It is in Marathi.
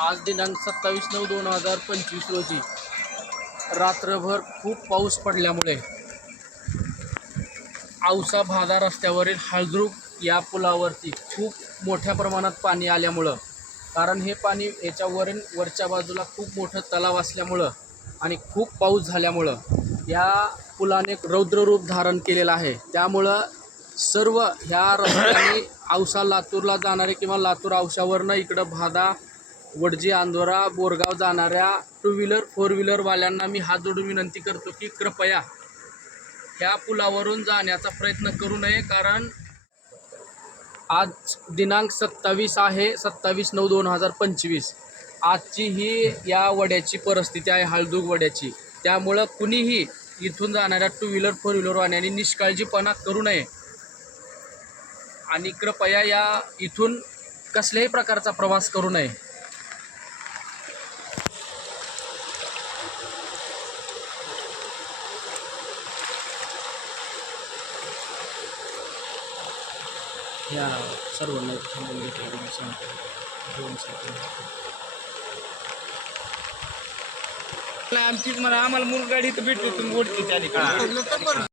आज दिनांक सत्तावीस नऊ दोन हजार पंचवीस रोजी. रात्रभर खूप पाऊस पडल्यामुळे औसा भादा रस्त्यावरील हळद्रुक या पुलावरती खूप मोठ्या प्रमाणात पाणी आल्यामुळं कारण हे पाणी याच्यावरील वरच्या बाजूला खूप मोठं तलाव असल्यामुळं आणि खूप पाऊस झाल्यामुळं या पुलाने एक रौद्ररूप धारण केलेलं आहे. त्यामुळं सर्व ह्या रस्त्याने औसा लातूरला जाणारे किंवा लातूर औशावरनं इकडं भादा वडजी अंदोरा बोरगाव जाणाऱ्या टू व्हीलर फोर व्हीलरवाल्यांना मी हात जोडून विनंती करतो की कृपया ह्या पुलावरून जाण्याचा प्रयत्न करू नये कारण आज दिनांक सत्तावीस आहे सत्तावीस नऊ दोन हजार पंचवीस. आजची ही या वड्याची परिस्थिती आहे हळदूग वड्याची. त्यामुळं कुणीही इथून जाणाऱ्या टू व्हीलर फोर व्हीलरवाल्यांनी निष्काळजीपणा करू नये. आणि कृपया या इथून कसल्याही प्रकारचा प्रवास करू नये. या सर्वांना थांबून घेतलं मी सांगतो. दोन सेकंद. आमची मला आम्हाला मूल गाडी तर भेटली तुम्ही ओढते त्या ठिकाणी